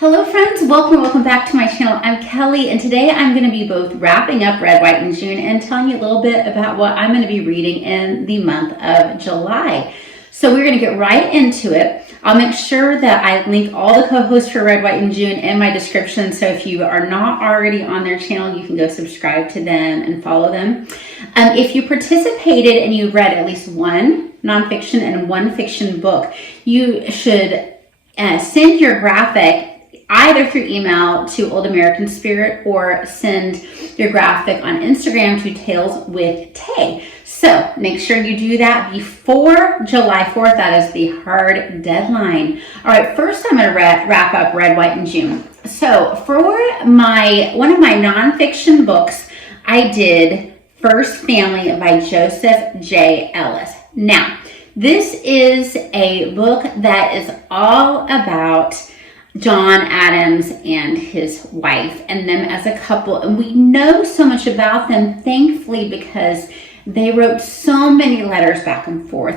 Hello friends, welcome back to my channel. I'm Kelly, and today I'm going to be both wrapping up Red, White, and June and telling you a little bit about what I'm going to be reading in the month of July. So we're going to get right into it. I'll make sure that I link all the co-hosts for Red, White, and June in my description, so if you are not already on their channel, you can go subscribe to them and follow them. If you participated and you read at least one nonfiction and one fiction book, you should send your graphic either through email to Old American Spirit or send your graphic on Instagram to Tales with Tay. So make sure you do that before July 4th. That is the hard deadline. All right, first I'm going to wrap up Red, White, and June. So for one of my nonfiction books, I did First Family by Joseph J. Ellis. Now, this is a book that is all about John Adams and his wife and them as a couple, and we know so much about them, thankfully, because they wrote so many letters back and forth.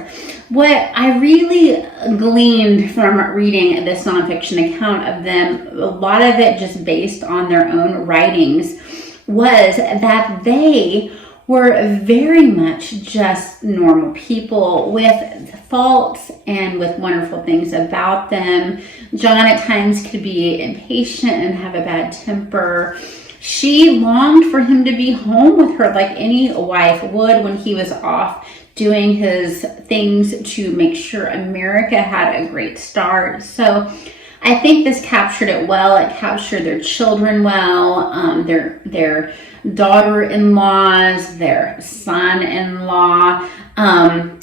What I really gleaned from reading this nonfiction account of them, a lot of it just based on their own writings, was that they were very much just normal people with faults and with wonderful things about them. John at times could be impatient and have a bad temper. She longed for him to be home with her like any wife would when he was off doing his things to make sure America had a great start. So I think this captured it well. It captured their children well, their daughter-in-laws, their son-in-law,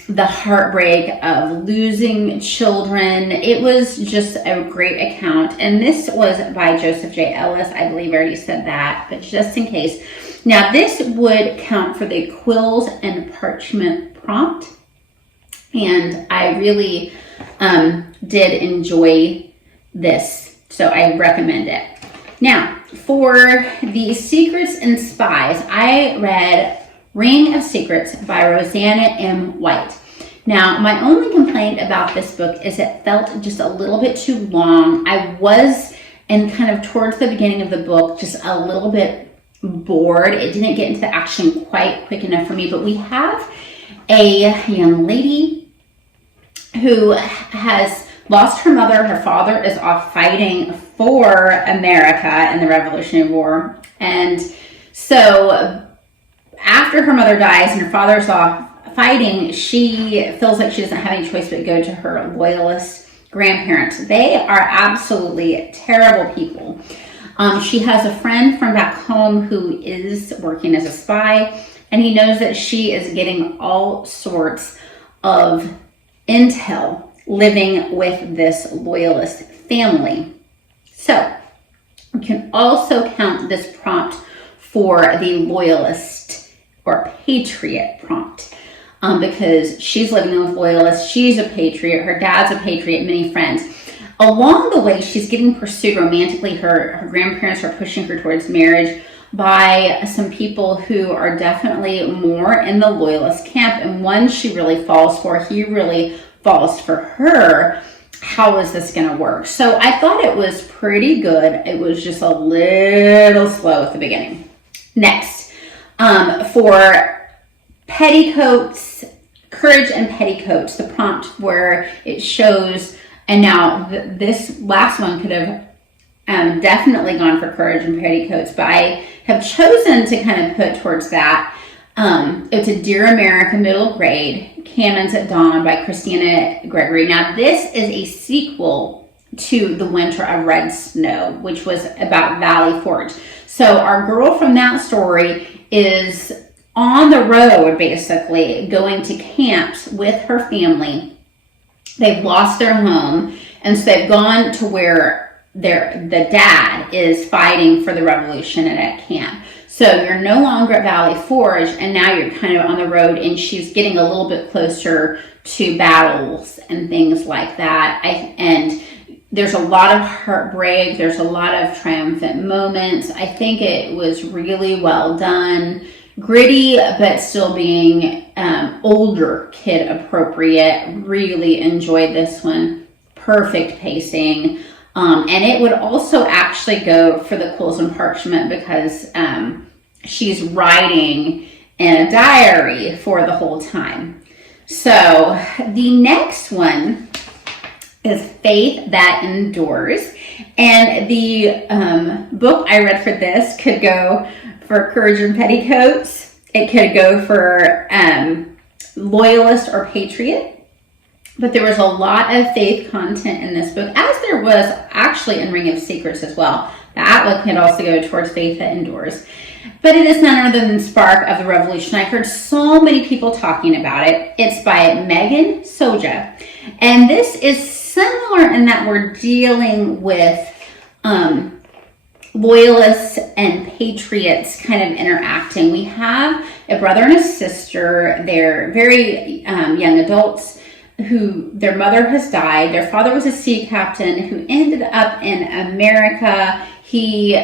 the heartbreak of losing children. It was just a great account. And this was by Joseph J. Ellis. I believe I already said that, but just in case. Now, this would count for the quills and parchment prompt. And I really did enjoy this, so I recommend it. Now, for the Secrets and Spies, I read Ring of Secrets by Rosanna M. White. Now, my only complaint about this book is it felt just a little bit too long. I was, and kind of towards the beginning of the book, just a little bit bored. It didn't get into the action quite quick enough for me, but we have a young lady who has lost her mother. Her father is off fighting for America in the Revolutionary War. And so after her mother dies and her father's off fighting, she feels like she doesn't have any choice but go to her loyalist grandparents. They are absolutely terrible people. She has a friend from back home who is working as a spy, and he knows that she is getting all sorts of intel living with this loyalist family. So we can also count this prompt for the loyalist or patriot prompt, because she's living with loyalists. She's a patriot. Her dad's a patriot. Many friends. Along the way, she's getting pursued romantically. Her grandparents are pushing her towards marriage by some people who are definitely more in the loyalist camp, and one she really falls for. He really falls for her. How is this going to work? So I thought it was pretty good. It was just a little slow at the beginning. Next, for Petticoats, Courage and Petticoats, the prompt where it shows, and now this last one could have definitely gone for Courage and Petticoats, but I have chosen to kind of put towards that. It's a Dear America middle grade, Cannons at Dawn by Kristiana Gregory. Now, this is a sequel to The Winter of Red Snow, which was about Valley Forge. So our girl from that story is on the road, basically, going to camps with her family. They've lost their home, and so they've gone to where the dad is fighting for the revolution at camp. So you're no longer at Valley Forge, and now you're kind of on the road, and she's getting a little bit closer to battles and things like that. And there's a lot of heartbreak. There's a lot of triumphant moments. I think it was really well done. Gritty, but still being older kid appropriate. Really enjoyed this one. Perfect pacing. And it would also actually go for the Quills and Parchment because she's writing in a diary for the whole time. So the next one is Faith That Endures. And the book I read for this could go for Courage and Petticoats. It could go for Loyalist or Patriot. But there was a lot of faith content in this book, as there was actually in Ring of Secrets as well. That one could also go towards Faith That Endures. But it is none other than Spark of the Revolution. I've heard so many people talking about it. It's by Megan Sonja. And this is similar in that we're dealing with loyalists and patriots kind of interacting. We have a brother and a sister. They're very young adults who their mother has died. Their father was a sea captain who ended up in America. He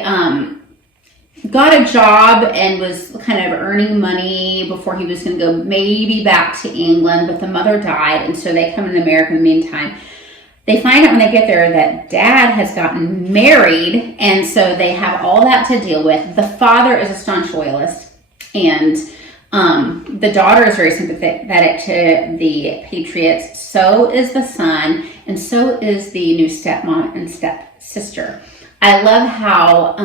got a job and was kind of earning money before he was going to go maybe back to England, but the mother died, and so they come to America in the meantime. They find out when they get there that dad has gotten married, and so they have all that to deal with. The father is a staunch loyalist, and the daughter is very sympathetic to the Patriots. So is the son, and so is the new stepmom and stepsister. I love how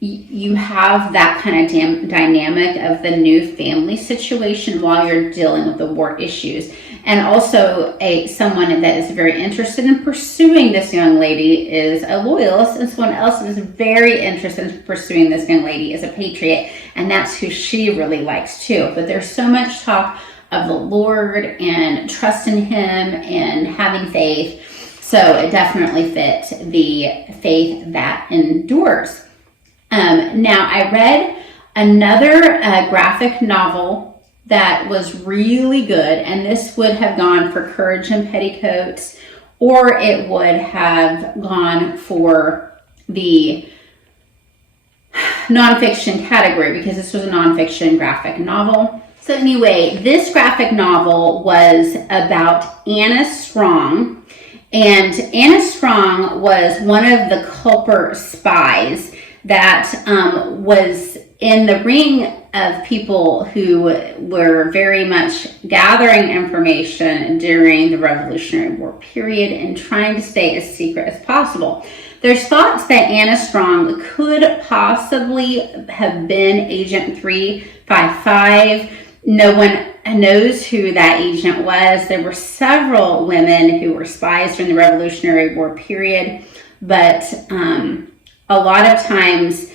you have that kind of dynamic of the new family situation while you're dealing with the war issues. And also someone that is very interested in pursuing this young lady is a loyalist, and someone else that is very interested in pursuing this young lady is a patriot, and that's who she really likes too. But there's so much talk of the Lord and trust in him and having faith. So it definitely fit the Faith That Endures. Now I read another graphic novel that was really good, and this would have gone for Courage and Petticoats, or it would have gone for the nonfiction category because this was a nonfiction graphic novel. So anyway, this graphic novel was about Anna Strong, and Anna Strong was one of the culper spies that was in the ring of people who were very much gathering information during the Revolutionary War period and trying to stay as secret as possible. There's thoughts that Anna Strong could possibly have been Agent 355. No one knows who that agent was. There were several women who were spies during the Revolutionary War period, but a lot of times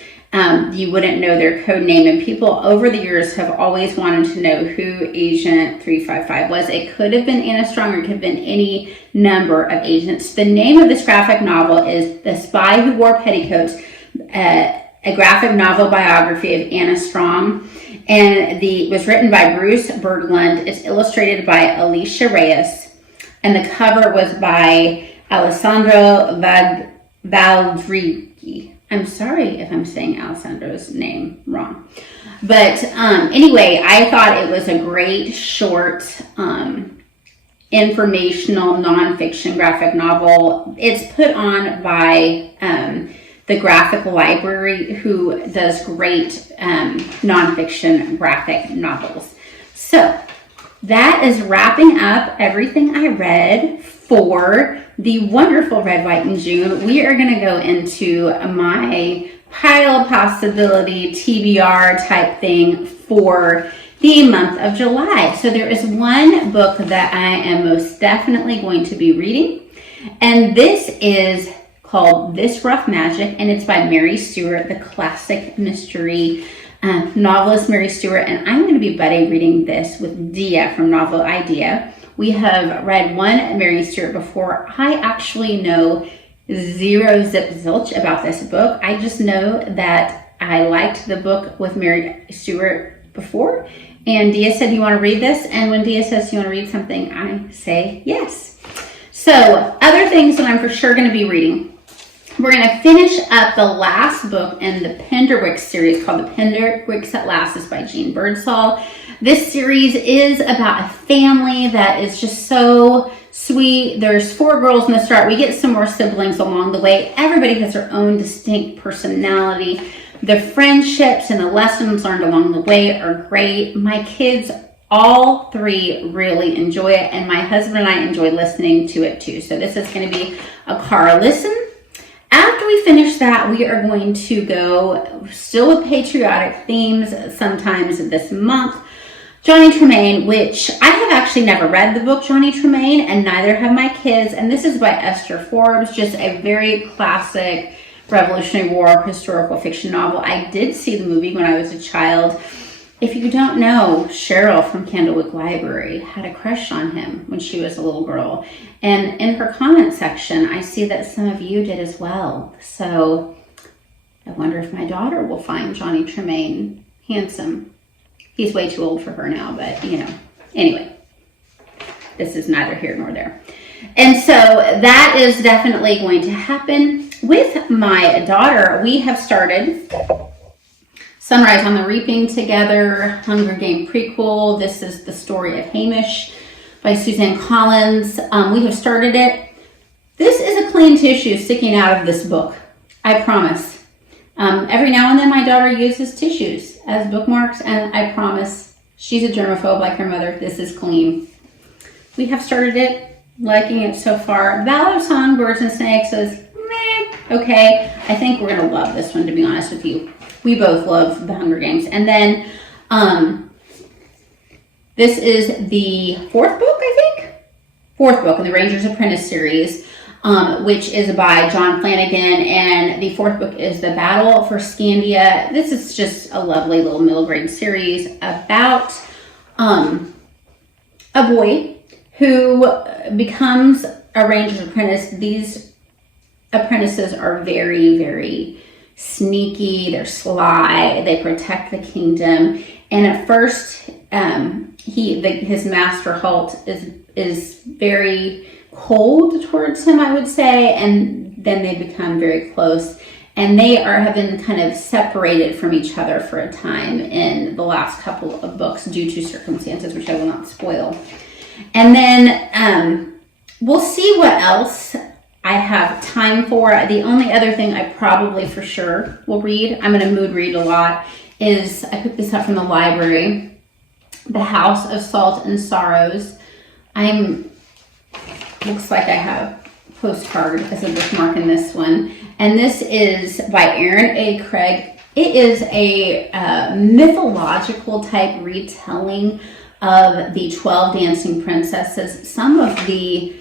you wouldn't know their code name, and people over the years have always wanted to know who Agent 355 was. It could have been Anna Strong, or it could have been any number of agents. The name of this graphic novel is The Spy Who Wore Petticoats, a graphic novel biography of Anna Strong, and was written by Bruce Bergland. It's illustrated by Alicia Reyes, and the cover was by Alessandro Valdrighi. I'm sorry if I'm saying Alessandro's name wrong. But anyway, I thought it was a great short informational nonfiction graphic novel. It's put on by the Graphic Library, who does great nonfiction graphic novels. So that is wrapping up everything I read for the wonderful Red, White, and June. We are going to go into my pile of possibility TBR type thing for the month of July. So there is one book that I am most definitely going to be reading, and this is called This Rough Magic, and it's by Mary Stewart, the classic mystery novelist Mary Stewart, and I'm going to be buddy reading this with Dia from Novel Idea. We have read one Mary Stewart before. I actually know zero zip zilch about this book. I just know that I liked the book with Mary Stewart before, and Dia said, "You want to read this?" And when Dia says, "You want to read something?" I say yes. So other things that I'm for sure going to be reading. We're going to finish up the last book in the Penderwick series called The Penderwicks at Last. Is by Jeanne Birdsall. This series is about a family that is just so sweet. There's 4 girls in the start. We get some more siblings along the way. Everybody has their own distinct personality. The friendships and the lessons learned along the way are great. My kids, all 3, really enjoy it, and my husband and I enjoy listening to it too. So this is going to be a car listen. After we finish that, we are going to go, still with patriotic themes, sometimes this month, Johnny Tremaine, which I have actually never read the book Johnny Tremaine, and neither have my kids. And this is by Esther Forbes, just a very classic Revolutionary War historical fiction novel. I did see the movie when I was a child. If you don't know, Cheryl from Candlewick Library had a crush on him when she was a little girl. And in her comment section, I see that some of you did as well. So I wonder if my daughter will find Johnny Tremaine handsome. He's way too old for her now, but you know. Anyway, this is neither here nor there. And so that is definitely going to happen. With my daughter, we have started Sunrise on the Reaping together, Hunger Game prequel. This is the story of Hamish by Suzanne Collins. We have started it. This is a clean tissue sticking out of this book, I promise. Every now and then my daughter uses tissues as bookmarks, and I promise she's a germaphobe like her mother. This is clean. We have started it, liking it so far. Ballad of Songbirds and Snakes is meh, okay. I think we're going to love this one, to be honest with you. We both love the Hunger Games. And then this is the 4th book, I think? 4th book in the Ranger's Apprentice series, which is by John Flanagan. And the 4th book is The Battle for Skandia. This is just a lovely little middle grade series about a boy who becomes a Ranger's Apprentice. These apprentices are very, very sneaky, they're sly, they protect the kingdom, and at first his master Halt is very cold towards him, I would say, and then they become very close, and they have been kind of separated from each other for a time in the last couple of books due to circumstances which I will not spoil. And then we'll see what else I have time for. The only other thing I probably for sure will read, I'm going to mood read a lot, is I picked this up from the library, The House of Salt and Sorrows. Looks like I have postcard as a bookmark in this one. And this is by Erin A. Craig. It is a mythological type retelling of the 12 Dancing Princesses. Some of the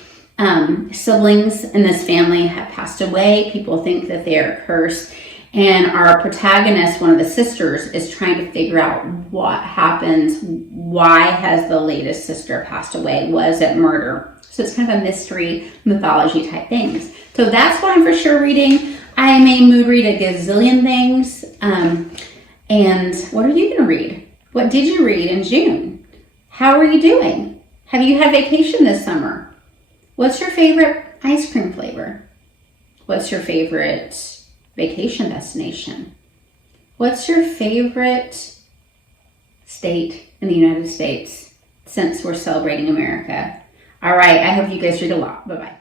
siblings in this family have passed away. People think that they are cursed. And our protagonist, one of the sisters, is trying to figure out what happens. Why has the latest sister passed away? Was it murder? So it's kind of a mystery, mythology type things. So that's what I'm for sure reading. I may mood read a gazillion things. And what are you going to read? What did you read in June? How are you doing? Have you had vacation this summer? What's your favorite ice cream flavor? What's your favorite vacation destination? What's your favorite state in the United States since we're celebrating America? All right, I hope you guys read a lot. Bye-bye.